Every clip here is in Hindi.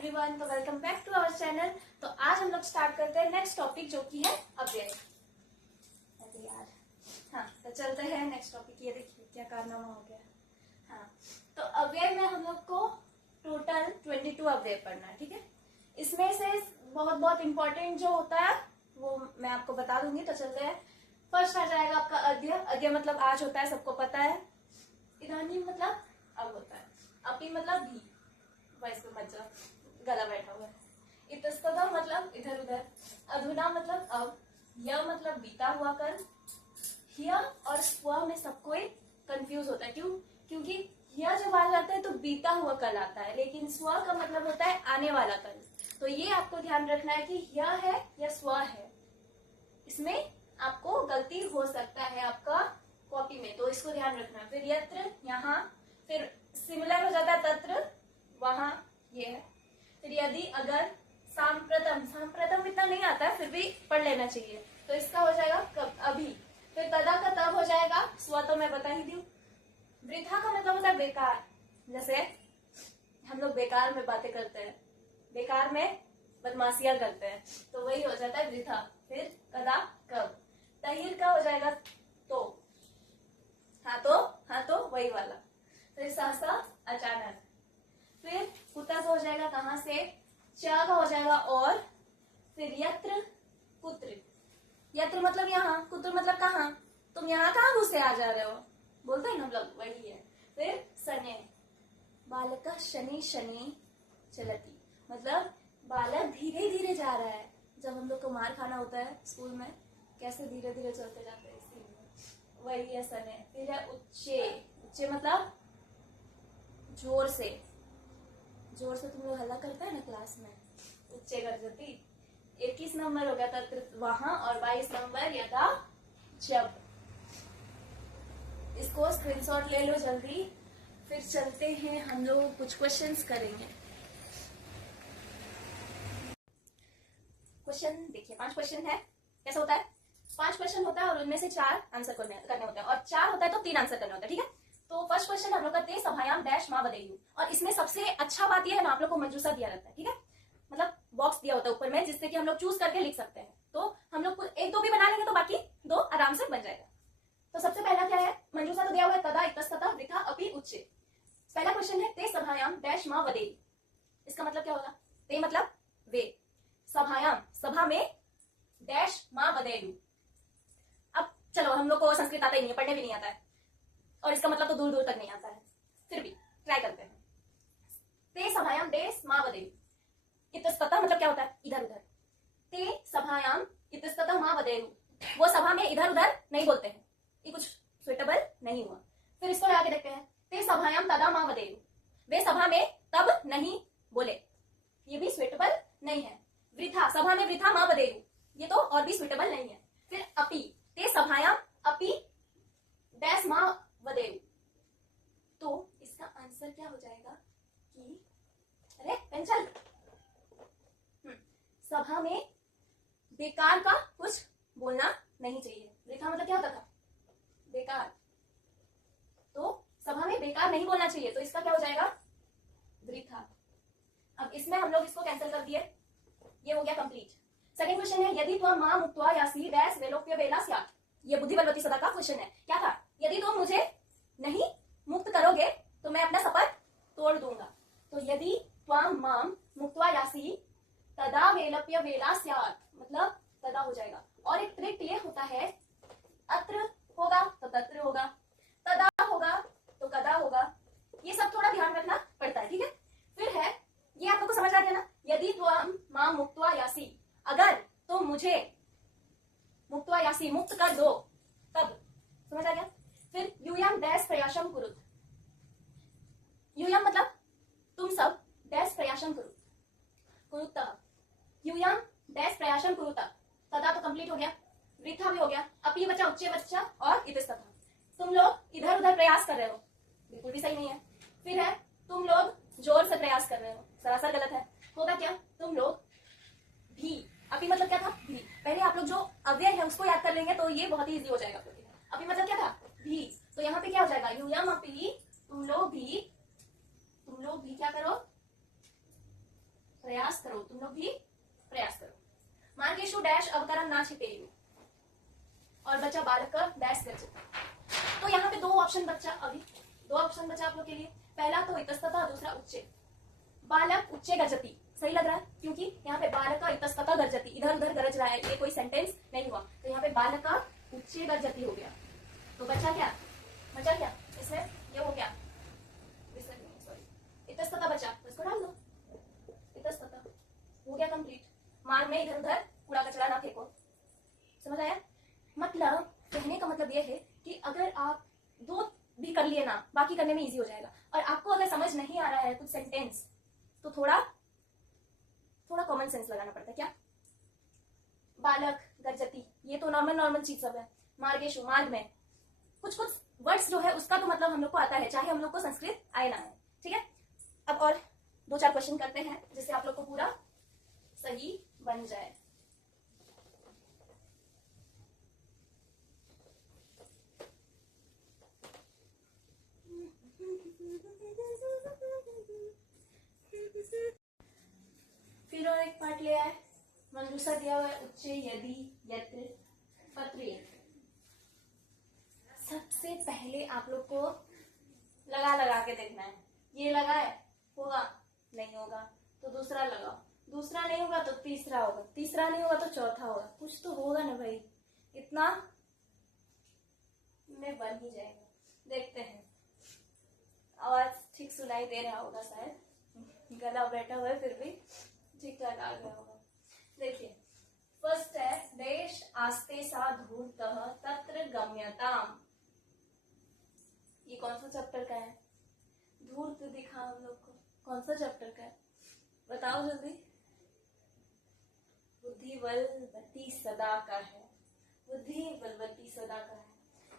एवरीवन, तो welcome back to our channel. तो आज हम लोग स्टार्ट करते हैं नेक्स्ट टॉपिक जो कि है अव्यय। अरे यार, हाँ तो चलते हैं नेक्स्ट टॉपिक। ये देखिए क्या कारनामा हो गया। हाँ तो अव्यय में हम लोग को टोटल 22 अव्यय पढ़ना है, ठीक है। इसमें से बहुत इंपॉर्टेंट जो होता है वो मैं आपको बता दूंगी। तो चलते हैं। फर्स्ट आ जाएगा आपका अद्य। अद्य मतलब आज होता है, सबको पता है। इदानीं मतलब अब होता है। अपि मतलब भी, वैसे मत जाओ, गला बैठा हुआ है। इतस्ततः मतलब इधर उधर। अधुना मतलब अब। यह मतलब बीता हुआ कल। ह्य और स्व में सबको कंफ्यूज होता है। क्यों? क्योंकि ह्य जब आ जाता है तो बीता हुआ कल आता है, लेकिन स्व का मतलब होता है आने वाला कल। तो ये आपको ध्यान रखना है कि ह्य है या स्व है। इसमें आपको गलती हो सकता है आपका कॉपी में, तो इसको ध्यान रखना। फिर यत्र, यहाँ। फिर सिमिलर हो जाता है तत्र, वहां, ये है। फिर यदि, अगर। सांप्रतम, सांप्रतम इतना नहीं आता है, फिर भी पढ़ लेना चाहिए। तो इसका हो जाएगा कब, अभी। फिर तदा का तब हो जाएगा। स्व तो मैं बता ही दी। वृथा का मतलब होता है बेकार। जैसे हम लोग बेकार में बातें करते हैं, बेकार में बदमाशियां करते हैं, तो वही हो जाता है वृथा। फिर कदा, कब। तहिर का हो जाएगा तो, हाँ तो वही वाला। फिर सहसा, अचानक। फिर कुतः का हो जाएगा कहां से। च का हो जाएगा और। फिर यत्र, कुत्र। यत्र मतलब यहाँ, कुत्र मतलब कहाँ। तुम यहाँ कहाँ घुसे आ जा रहे हो, बोलते हैं ना हम लोग, वही है। फिर शनि, बालक शनि शनि चलती, मतलब बालक धीरे धीरे जा रहा है। जब हम लोग को मार खाना होता है स्कूल में, कैसे धीरे धीरे चलते जाते हैं, इसीलिए वही है शनि। फिर है उच्चे। उच्चे मतलब जोर से। जोर से तुम लोग हल्ला करते हैं ना क्लास में, उच्चे कर देती। 21 नंबर हो गया था वहां, और 22 नंबर यदा, जब। इसको स्क्रीनशॉट ले लो जल्दी। फिर चलते हैं हम लोग, कुछ क्वेश्चंस करेंगे। क्वेश्चन देखिए, 5 क्वेश्चन है। कैसा होता है? 5 क्वेश्चन होता है और उनमें से 4 आंसर करने होते हैं, और 4 होता है तो 3 आंसर करने होते हैं, ठीक है। तो फर्स्ट क्वेश्चन हम लोग करते हैं सभायाम डैश माँ बदेयु। और इसमें सबसे अच्छा बात यह है ना, आप लोग को मंजूसा दिया रहता है, ठीक है। मतलब बॉक्स दिया होता है ऊपर में, जिससे कि हम लोग चूज करके लिख सकते हैं। तो हम लोग एक दो भी बना लेंगे तो बाकी 2 आराम से बन जाएगा। तो सबसे पहला क्या है, मंजूसा तो दिया हुआ है, तदा, इतस्ततः, वृथा, अपि, उच्चे। पहला क्वेश्चन है, ते सभायाम डैश माँ बदेयु। इसका मतलब क्या होगा? ते मतलब वे, सभायाम सभा में, डैश माँ बदेयु। अब चलो, हम लोग को संस्कृत आता ही नहीं है, पढ़ने भी नहीं आता है, और इसका मतलब तो दूर दूर तक नहीं आता है, फिर भी ट्राई करते हैं। ते सभायाम डैश माँ बदेयु। इतस्ततः मतलब क्या होता है? इधर उधर। ते सभायाम इतस्ततः माँ बदेयु, वो सभा में इधर उधर नहीं बोलते हैं। ये कुछ सुइटेबल नहीं हुआ। फिर इसको लगा के देखते हैं। ते सभायाम तदा माँ बदेयु, वे सभा में तब नहीं बोले, ये भी सुइटेबल नहीं है। वृथा, सभा में वृथा माँ बदेयु, ये तो और भी सुइटेबल नहीं है। फिर अपि, ते सभायाम अपि डैश माँ बदेयु। तो इसका आंसर क्या हो जाएगा कि, अरे पेंसिल, सभा में बेकार का कुछ बोलना नहीं चाहिए। वृथा मतलब क्या होता था? बेकार। तो सभा में बेकार नहीं बोलना चाहिए, तो इसका क्या हो जाएगा? वृथा। अब इसमें हम लोग इसको कैंसिल कर दिए, ये हो गया कंप्लीट। सेकंड क्वेश्चन है, यदि त्वं मां मुक्त्वा यासि डैश वेलोप्य वेला स्यात्। ये बुद्धिबलवती सदा का क्वेश्चन है। क्या था? यदि तुम मुझे नहीं मुक्त करोगे तो मैं अपना शपथ तोड़ दूंगा। तो यदि त्वं मां मुक्त्वा यासि तदा वेलप्य वेला स्यात्, मतलब तदा हो जाएगा। और एक ट्रिक ये होता है, अत्र होगा तो तत्र होगा, तदा होगा तो कदा होगा, ये सब थोड़ा ध्यान रखना पड़ता है, ठीक है। फिर है, ये आप लोग को समझ आ गया ना, यदि त्वं मां मुक्त्वा यासि, अगर तुम मुझे मुक्त्वा यासि मुक्त कर दो, तब। समझ आ गया। फिर यूयम डैश प्रयासम कुरुत। यूयम मतलब तुम सब, डैश प्रयासम कुरुत, कुरुतः। यूयम डैश प्रयासम कुरुतः, तदा तो कंप्लीट हो गया, वृथा भी हो गया, अपि बचा, उच्चे बच्चा, और इतस्ततः। तुम लोग इधर उधर प्रयास कर रहे हो, बिल्कुल भी सही नहीं है। फिर है, तुम लोग जोर से प्रयास कर रहे हो, सरासर गलत है। होगा क्या? तुम लोग भी, अपि मतलब क्या था? भी। पहले आप लोग जो अव्यय है उसको याद कर लेंगे तो ये बहुत ही इजी हो जाएगा। अपि मतलब क्या था? भी। तो यहाँ पे क्या हो जाएगा? यूयम अपि, तुम लोग भी क्या करो? अवतरण ना छिपेयु, और बचा बालक का डैश गर्जति। तो यहाँ पे दो ऑप्शन बचा आप लोग के लिए। पहला तो इतस्ततः, दूसरा उच्चे। बालक उच्चे गर्जति सही लग रहा है, क्योंकि यहाँ पे बालक का इतस्ततः गर्जति, इधर उधर गरज रहा है, ये कोई सेंटेंस नहीं हुआ। तो यहाँ पे बालक का उच्चे गर्जति हो गया। तो बचा क्या इसमें, ये हो गया सॉरी इतस्ततः बचा, तो इसको डाल दो। इतस्ततः हो गया कंप्लीट। मार्ग में इधर उधर कूड़ा कचरा ना फेंको। समझ आया? मतलब कहने का मतलब ये है कि अगर आप दो भी कर लिए ना, बाकी करने में इजी हो जाएगा। और आपको अगर समझ नहीं आ रहा है कुछ सेंटेंस, तो थोड़ा कॉमन सेंस लगाना पड़ता है। क्या? बालक, गर्जती, ये तो नॉर्मल चीज सब है। मार्गेशु, मार्ग में। कुछ वर्ड्स जो है उसका तो मतलब हम लोग को आता है, चाहे हम लोग को संस्कृत आए ना आए। ठीक है, अब और 2-4 क्वेश्चन करते हैं जिससे आप लोग को पूरा सही बन जाए। फिर और एक पार्ट ले आए, मंजूषा दिया हुआ है, उच्चे, यदि, यत्र, पत्र। सबसे पहले आप लोग को लगा के देखना है। ये लगाए, होगा नहीं होगा तो दूसरा लगाओ, दूसरा नहीं होगा तो तीसरा होगा, तीसरा नहीं होगा तो चौथा होगा, कुछ तो होगा ना भाई। इतना में बन ही जाएगा। देखते हैं, आवाज ठीक सुनाई दे रहा होगा शायद, गला बैठा हुआ है फिर भी ठीक ठाक आ गया होगा। देखिए फर्स्ट है, देश आस्ते सा धूर्तः तत्र गम्यताम। ये कौन सा चैप्टर का है? धूर्त दिखा हम लोग को, कौन सा चैप्टर का है बताओ जल्दी। बुद्धि बलवती सदा का है, बुद्धि बलवती सदा का है।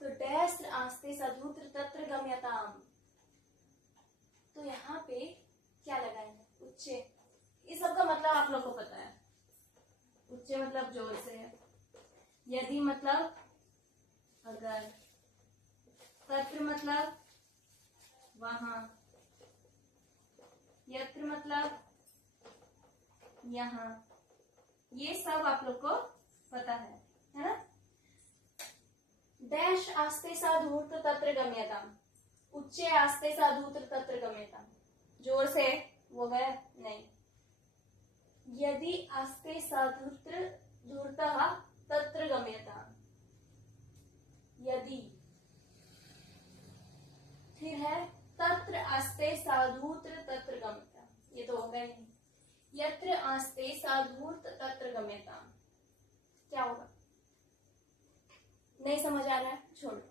तो डैश आस्ते सा धूर्त तत्र गम्यताम, तो यहाँ पे क्या लगाएंगे? उच्चे। इस सब का मतलब आप लोग को पता है। उच्चे मतलब जोर से है, यदि मतलब अगर, तत्र मतलब वहां, यत्र मतलब यहाँ। ये सब आप लोग को पता है ना? डैश आस्ते सा धूर्त तत्र गम्यताम, उच्चे आस्ते सा धूर्त तत्र गम्यताम। जोर से वो गया नहीं। यदि आस्ते सा धूर्तः तत्र गम्यताम, यदि। फिर है तत्र आस्ते साधूत तत्र गम्यताम, ये तो होगा ही। यत्र आस्ते साधूत तत्र गम्यताम, क्या होगा? नहीं समझ आ रहा है, छोड़ो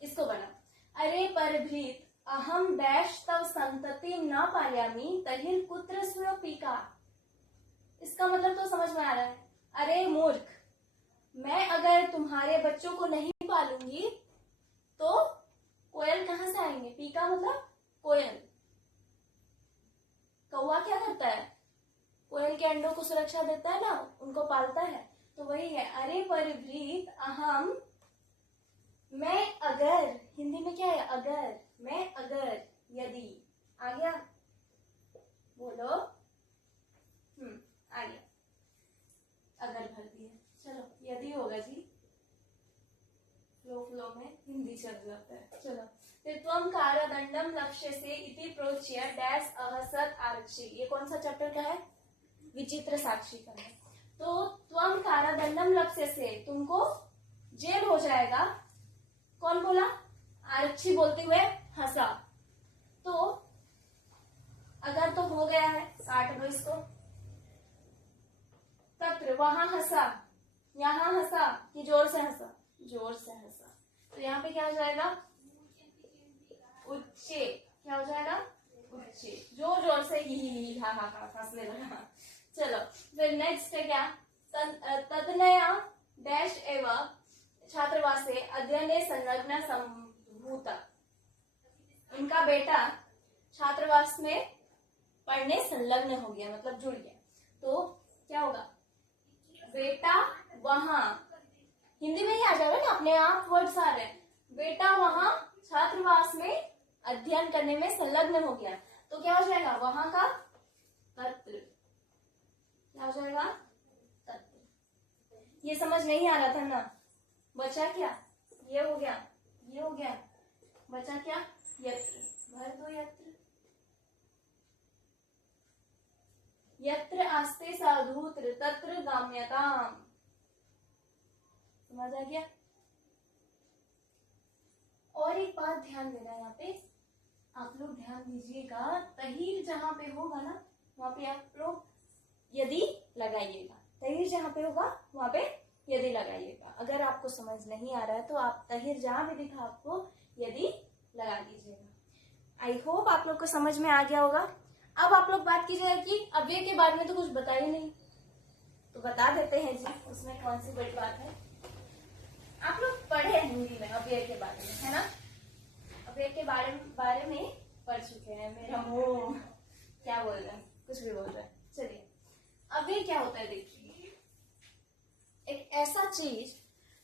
इसको बना। अरे परभृत अहम डैश तव संतति न पायामी तहिर कुत्र स्वपीका। इसका मतलब तो समझ में आ रहा है। अरे मूर्ख, मैं अगर तुम्हारे बच्चों को नहीं पालूंगी तो कोयल कहाँ से आएंगे? पीका मतलब कोयल। कौवा क्या करता है? कोयल के अंडों को सुरक्षा देता है ना, उनको पालता है। तो वही है, अरे परिवृत अहम, मैं अगर, हिंदी में क्या है? अगर, मैं अगर, यदि। आ गया? बोलो। आ गया, अगर भर दिया। चलो यदि होगा जी, फ्लो में हिंदी चल जाता है। चलो, त्वम कारदंडम लक्ष्य से इति प्रोच्य डैश अहसत आरक्षी। ये कौन सा चैप्टर का है? विचित्र साक्षी का है। तो त्वम कारदंडम लक्ष्य से, तुमको जेल हो जाएगा। कौन बोला? आरक्षी बोलते हुए हंसा। तो अगर तो हो गया है, काट दो इसको। तत्र वहां हंसा, यहां हंसा कि जोर से हंसा? जोर से हंसा। तो यहाँ पे क्या हो जाएगा? उच्चे। क्या हो जाएगा? उच्चे। जोर जोर से ही हा हा हा हंसने लगा। चलो फिर नेक्स्ट है क्या? तदनया डैश एवं छात्रावासे अध्ययने संलग्न संभूता। इनका बेटा छात्रावास में पढ़ने संलग्न हो गया, मतलब जुड़ गया। तो क्या होगा? बेटा वहां, हिंदी में ही आ जाएगा ना, अपने आप वर्ड्स आ रहे हैं। बेटा वहां छात्रावास में अध्ययन करने में संलग्न हो गया। तो क्या हो जाएगा? वहां का तत्र। क्या हो जाएगा? तत्र। ये समझ नहीं आ रहा था ना। बचा क्या, ये हो गया, ये हो गया, बचा क्या, यत्र, भर दो यत्र। यत्र आस्ते साधुत्र तत्र गाम्यताम। समझ आ गया। और एक बात ध्यान देना, यहाँ पे आप लोग ध्यान दीजिएगा, तहीर जहां पे होगा ना वहां पे आप लोग यदि लगाइएगा। तहीर जहां पे होगा वहां पे यदि लगाइएगा। अगर आपको समझ नहीं आ रहा है तो आप तहीर जहां भी दिखा आपको यदि लगा दीजिएगा। आई होप आप लोग को समझ में आ गया होगा। अब आप लोग बात कीजिएगा कि अव्यय के बारे में तो कुछ बता ही नहीं, तो बता देते हैं जी, उसमें कौन सी बड़ी बात है। आप लोग पढ़े हिंदी में अव्यय के बारे में, है ना। अव्यय के बारे में पढ़ चुके हैं। मेरा मुंह क्या बोल रहा है, कुछ भी बोल रहा है। चलिए, अव्यय क्या होता है देखिए, एक ऐसा चीज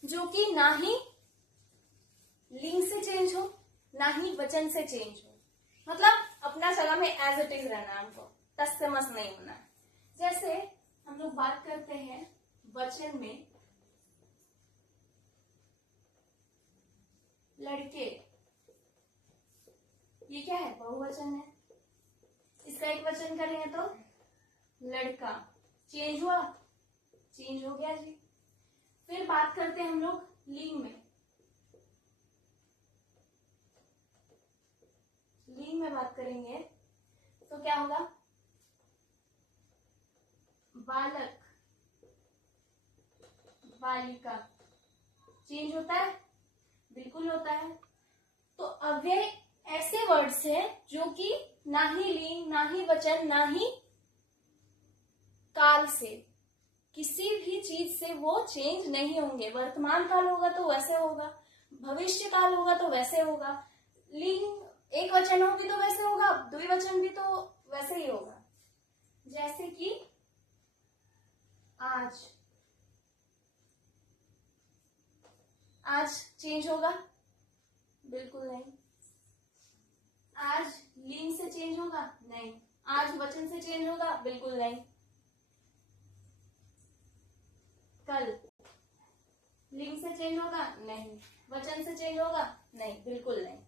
जो कि ना ही लिंग से चेंज हो ना ही वचन से चेंज हो, मतलब अपना जगह में एज इट इज रहना है, हमको टस से मस नहीं होना है। जैसे हम लोग बात करते हैं वचन में, लड़के, ये क्या है, बहुवचन है। इसका एक वचन करेंगे तो लड़का, चेंज हुआ, चेंज हो गया जी। फिर बात करते हैं हम लोग लिंग में, लिंग में बात करेंगे तो क्या होगा, बालक, बालिका, चेंज होता है, बिल्कुल होता है। तो अव्यय ऐसे वर्ड्स हैं जो कि ना ही लिंग ना ही वचन ना ही काल से, किसी भी चीज से वो चेंज नहीं होंगे। वर्तमान काल होगा तो वैसे होगा, भविष्य काल होगा तो वैसे होगा, लिंग एक वचन हो भी तो वैसे होगा, द्विवचन भी तो वैसे ही होगा। जैसे कि आज, आज चेंज होगा, बिल्कुल नहीं। आज लिंग से चेंज होगा, नहीं। आज वचन से चेंज होगा, बिल्कुल नहीं। कल लिंग से चेंज होगा, नहीं। वचन से चेंज होगा, नहीं, बिल्कुल नहीं।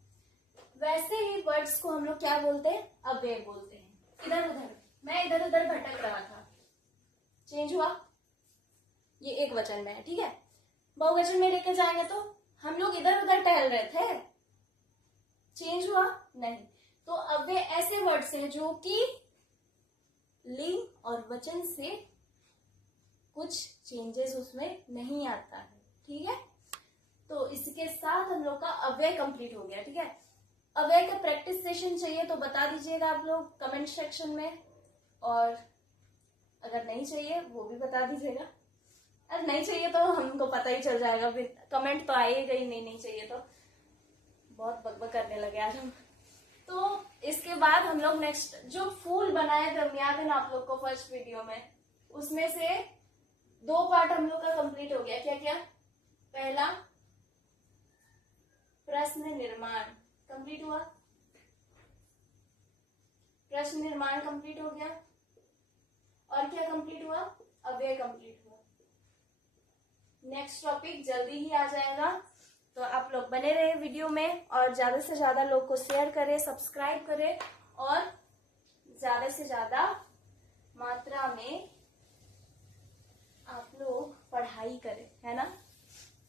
वैसे ही वर्ड्स को हम लोग क्या बोलते हैं, अव्यय बोलते हैं। इधर उधर, मैं इधर उधर भटक रहा था, चेंज हुआ, ये एक वचन में है, ठीक है। बहुवचन में लेके जाएंगे तो हम लोग इधर उधर टहल रहे थे, चेंज हुआ, नहीं। तो अव्यय ऐसे वर्ड्स हैं जो कि लिंग और वचन से कुछ चेंजेस उसमें नहीं आता है, ठीक है। तो इसके साथ हम लोग का अव्यय कंप्लीट हो गया, ठीक है। अव्यय का प्रैक्टिस सेशन चाहिए तो बता दीजिएगा आप लोग कमेंट सेक्शन में, और अगर नहीं चाहिए वो भी बता दीजिएगा। अगर नहीं चाहिए तो हमको पता ही चल जाएगा, फिर कमेंट तो आएगा ही नहीं चाहिए तो। बहुत बकबक करने लगे आज हम। तो इसके बाद हम लोग नेक्स्ट जो फूल बनाए थे, याद है ना आप लोग को फर्स्ट वीडियो में, उसमें से 2 पार्ट हम लोग का कंप्लीट हो गया। क्या क्या, पहला प्रश्न निर्माण कंप्लीट हुआ, प्रश्न निर्माण कंप्लीट हो गया, और क्या कंप्लीट हुआ, अव्यय कंप्लीट हुआ। नेक्स्ट टॉपिक जल्दी ही आ जाएगा, तो आप लोग बने रहे वीडियो में, और ज्यादा से ज्यादा लोग को शेयर करें, सब्सक्राइब करें, और ज्यादा से ज्यादा मात्रा में आप लोग पढ़ाई करें, है ना।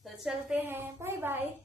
तो चलते हैं, बाय बाय।